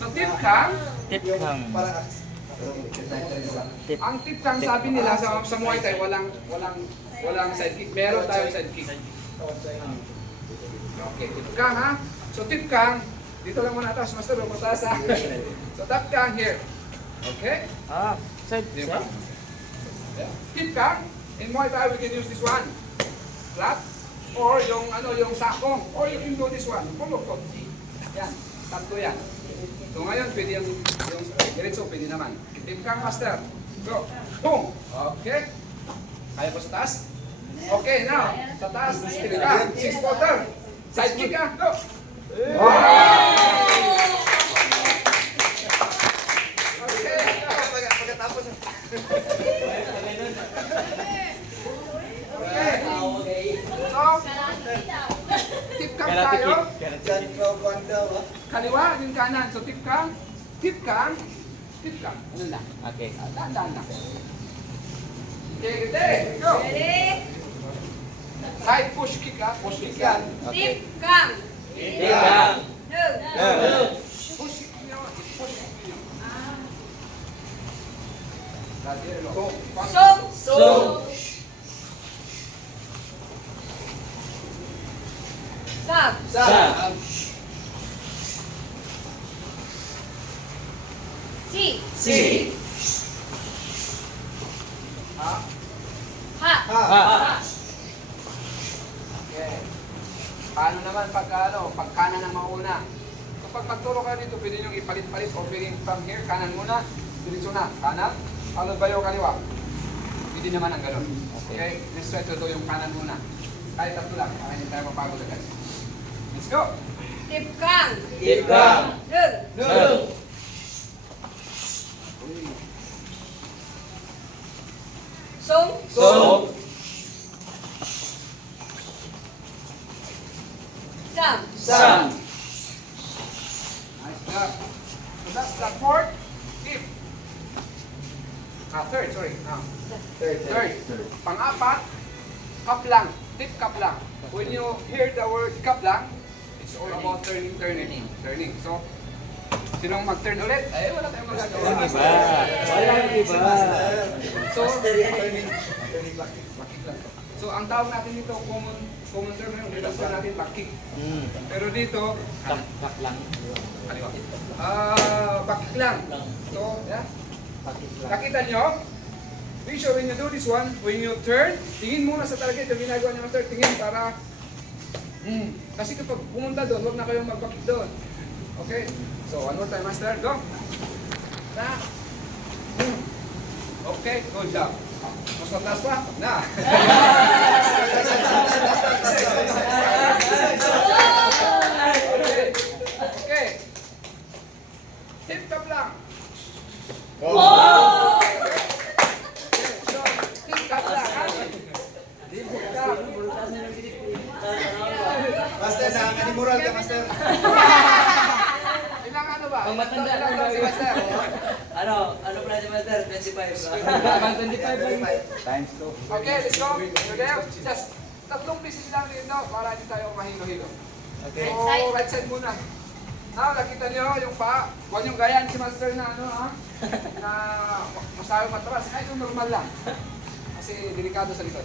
So tip kang, Tipkang. ang tip kang sabi nila sa Muay Thai walang sidekick. Meron tayong sidekick. Okay, tip kang ha. So tip kang, dito lang muna taas, master, mataas ha. So tip kang here. Okay? Side. Diba? Tip kang, in Muay Thai we can use this one. Flat. Or yung yung sakong. Or you can do this one. Pulukot. Yan. Tatlo yan. So ngayon, pwede yung diretso, pwede naman. Tip kang, master. Go. Boom. Okay. Kaya po sa taas? Okay, now. Sa taas, tip kang. 6-quarter. Side kick ka. Go. Okay. Pagkatapos. Okay. So, tip kang tayo. Kaliwa, yung kanan. So, tip kang. Tip kang. Tip kang. Ano na? Okay. Daan na. Okay, ready? Go. Side push kick ha. Push kick yan. Okay. Tipkang. Tipkang. Push kick nyo. Push kick nyo. So, Sab. Sab. Si. Si. ha? Ha. Ha. Okay. Paano naman pag kanan ang mauna? So pag magturo kayo dito, pwede nyo ipalit-palit o pwede from here, kanan muna, diretso na, kanan, followed by yung kaliwa. Pwede naman ang ganun. Okay? Let's try to do yung kanan muna. Kahit tatlo lang, para hindi tayo mapagod agad. Let's go! Tipkang. Tipkang. Nung. Song. So. Sam. Sam. Nice job. So that's the fourth. Fifth. Third, sorry. Third. Pang-apat, cup lang. Tip cup lang. When you hear the word cup lang, it's all about turning. So, sinong mag-turn ulit? Ay, wala tayong magagawa. Walang iba. So, back kick lang. So, ang tawag natin dito, common term yung relasyon natin, back kick. Pero dito, Tap lang. kaliwa. Back kick lang. So, yeah. Nakita nyo? Make sure when you do this one, when you turn, tingin muna sa target yung ginagawa niyo, master. Tingin para... Kasi kapag pumunta doon, huwag na kayong mag-back doon. Okay? So, one more time, master. Go! Na! Okay, good job. Mas mataas pa? Na! Okay. Okay. Tip cup lang. Master, nakakanimural ka, Master. Ilang ano ba? Pang matanda, Ilang taon si Master? Ano pala si Master? 25 ba? 25 times 2. Okay, let's go. You're there. Just tatlong pieces lang dito para hindi tayo mahilo-hilo. Okay. So, right side muna. Now, nakita niyo yung paa. Huwag yung gayaan si Master na na masabi matras. Ay, ito normal lang. Kasi delikado sa likod.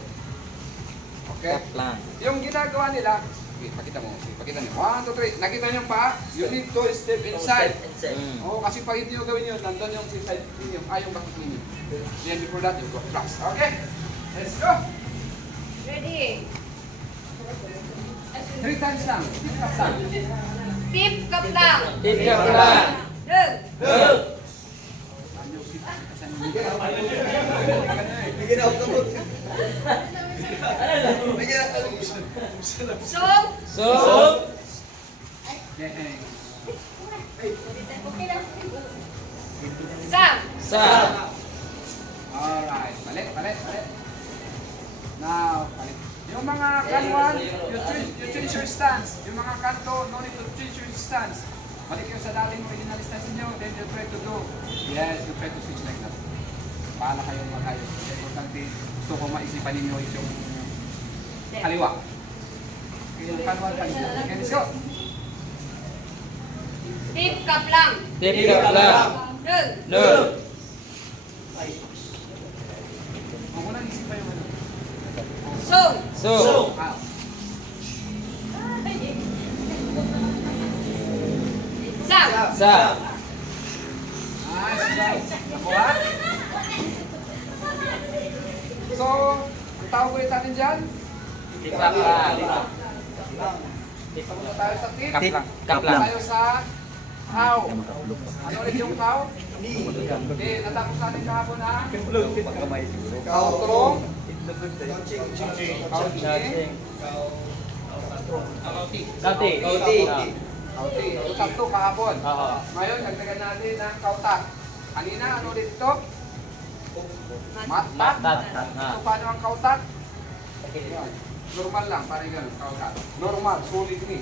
Okay? Tap lang. Yung ginagawa nila, okay, pakita mo. Pakita niyo. 1, 2, 3. Nakita niyo yung paa? You need to step inside. Oo, kasi pag hindi nyo gawin yun, nandun yung side ninyo. Yung back ninyo. Then before that, you go cross. Okay? Let's go! Ready. 3 times lang. Tip up lang. Tipkang lang. Tipkang lang. Nung. Bigyan ako ng mood. Bigyan ako ng Song. So. Sam. Sam. Alright. Palit. Now, palit. Yung mga kanwan, you change your stance. Yung mga kanto, no need to change your stance. Balik yung sa dating original stance niyo, then you try to do. Yes, you try to switch like that. Paala kayong magayos. Importante, gusto ko maisipan ninyo yung kaliwa. Okay, yung kanwan, kaliwa. Okay, let's go. Tip kaplang. Tip ka lang. Nun. Nun. Ang unang isip pa yung ano. Song. So. Ah. Sam. Sa. Nice. Nakuha? So, ang tawag ulit natin dyan? Tip ka lang. Papunta tayo sa tip. Kap lang. Kap Papunta lang. tayo sa cow. Ano ulit yung cow? Okay, natapos natin kahapon na. Kautrong. Couching. Kauting. Dati. Kauti. Kauting. Tatlo kahapon. Oo. Ngayon, dagdagan natin ng kautak. Kanina, ano ulit ito? Matat. Tat. So, paano ang kautak? Normal lang, parang ganun, kautak. Normal, solid ni.